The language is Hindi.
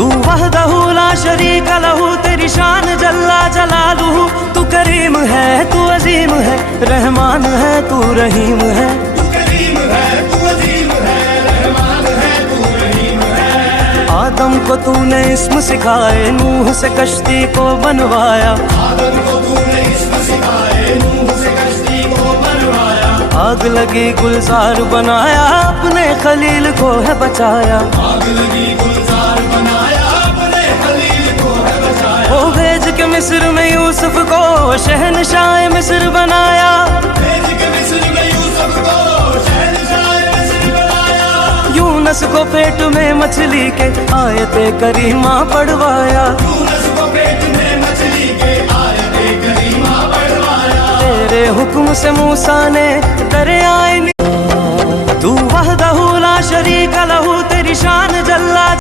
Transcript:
तू वहदहू ला शरीक लहू, तेरी शान जल्ला जलालुहू। तू करीम है, तू अजीम है, रहमान है, तू रहीम है। तू करीम है, तू अजीम है, रहमान है, तू रहीम है। आदम को तूने इस्म सिखाए, नूह से कश्ती को बनवाया। आदम को तूने इस्म सिखाए, नूह से कश्ती को बनवाया। आग लगी गुलजार बनाया, अपने खलील को है बचाया। आग लगी गुलजार बनाया, अपने खलील को है बचाया। वो भेज के मिस्र में यूसुफ को शहनशाह मिस्र बनाया। भेज के मिस्र में यूसुफ को शहनशाह मिस्र बनाया। यूनस को पेट में मछली के आयते करीमा पढ़वाया। यूनुस को पेट में मछली के आयते करीमा पढ़वाया। तेरे हुक्म से मूसा ने दरियाए तू वहदहू ला शरीक लहू, तेरी शान जल्ला